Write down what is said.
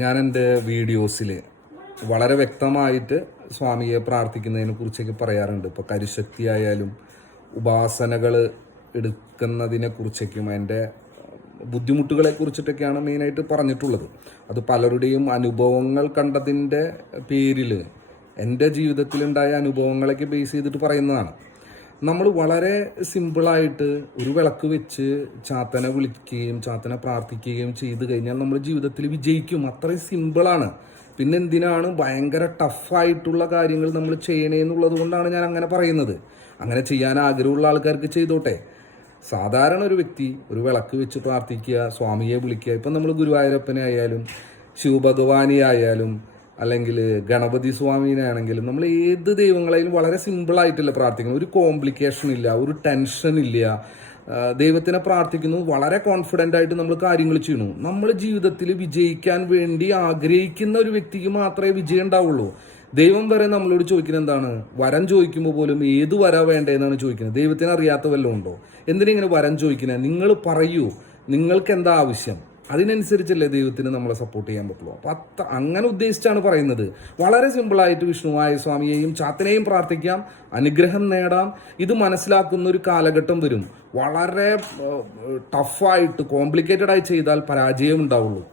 ഞാൻ എന്റെ വീഡിയോസിൽ വളരെ വ്യക്തമായിട്ട് സ്വാമിയെ പ്രാർത്ഥിക്കുന്നതിനെ കുറിച്ചൊക്കെ പറയാറുണ്ട്. ഇപ്പോൾ കരിശക്തി ആയാലും ഉപാസനകൾ എടുക്കുന്നതിനെ കുറിച്ചൊക്കെയും അതിന്റെ ബുദ്ധിമുട്ടുകളെ കുറിച്ചിട്ടൊക്കെയാണ് മെയിനായിട്ട് പറഞ്ഞിട്ടുള്ളത്. അത് പലരുടെയും അനുഭവങ്ങൾ കണ്ടതിന്റെ പേരിൽ എന്റെ ജീവിതത്തിലുണ്ടായ അനുഭവങ്ങളൊക്കെ ബേസ് ചെയ്തിട്ട് പറയുന്നതാണ്. നമ്മൾ വളരെ സിമ്പിളായിട്ട് ഒരു വിളക്ക് വെച്ച് ചാത്തനെ വിളിക്കുകയും ചാത്തനെ പ്രാർത്ഥിക്കുകയും ചെയ്തു കഴിഞ്ഞാൽ നമ്മൾ ജീവിതത്തിൽ വിജയിക്കും. അത്രയും സിമ്പിളാണ് പിന്നെ എന്തിനാണ് ഭയങ്കര ടഫായിട്ടുള്ള കാര്യങ്ങൾ നമ്മൾ ചെയ്യണേ എന്നുള്ളത് കൊണ്ടാണ് ഞാൻ അങ്ങനെ പറയുന്നത്. അങ്ങനെ ചെയ്യാൻ ആഗ്രഹമുള്ള ആൾക്കാർക്ക് ചെയ്തോട്ടെ. സാധാരണ ഒരു വ്യക്തി ഒരു വിളക്ക് വെച്ച് പ്രാർത്ഥിക്കുക സ്വാമിയെ വിളിക്കുക. ഇപ്പം നമ്മൾ ഗുരുവായൂരപ്പനെ ആയാലും ശിവഭഗവാനെ ആയാലും അല്ലെങ്കിൽ ഗണപതി സ്വാമീനെ ആണെങ്കിലും നമ്മൾ ഏത് ദൈവങ്ങളെയും വളരെ സിമ്പിളായിട്ടല്ല പ്രാർത്ഥിക്കുന്നത് ഒരു കോംപ്ലിക്കേഷൻ ഇല്ല ഒരു ടെൻഷൻ ഇല്ല. ദൈവത്തിനെ പ്രാർത്ഥിക്കുന്നു വളരെ കോൺഫിഡന്റ് ആയിട്ട് നമ്മൾ കാര്യങ്ങൾ ചെയ്യണു നമ്മൾ ജീവിതത്തിൽ വിജയിക്കാൻ വേണ്ടി ആഗ്രഹിക്കുന്ന ഒരു വ്യക്തിക്ക് മാത്രമേ വിജയം ഉണ്ടാവുള്ളൂ. ദൈവം വരെ നമ്മളോട് ചോദിക്കുന്നത് എന്താണ്? വരം ചോദിക്കുമ്പോൾ പോലും ഏത് വര വേണ്ടതെന്നാണ് ചോദിക്കുന്നത്. ദൈവത്തിന് അറിയാത്ത വല്ലതും ഉണ്ടോ? എന്തിനാ ഇങ്ങനെ വരം ചോദിക്കുന്നത്? നിങ്ങൾ പറയൂ നിങ്ങൾക്ക് എന്താ ആവശ്യം? അതിനനുസരിച്ചല്ലേ ദൈവത്തിന് നമ്മളെ സപ്പോർട്ട് ചെയ്യാൻ പറ്റുള്ളൂ. അപ്പം അത്ര അങ്ങനെ ഉദ്ദേശിച്ചാണ് പറയുന്നത്. വളരെ സിമ്പിളായിട്ട് വിഷ്ണുവായ സ്വാമിയെയും ചാത്തനെയും പ്രാർത്ഥിക്കാം. അനുഗ്രഹം നേടാം. ഇത് മനസ്സിലാക്കുന്ന ഒരു കാലഘട്ടം വരും. വളരെ ടഫായിട്ട് കോംപ്ലിക്കേറ്റഡായി ചെയ്താൽ പരാജയം ഉണ്ടാവുള്ളൂ.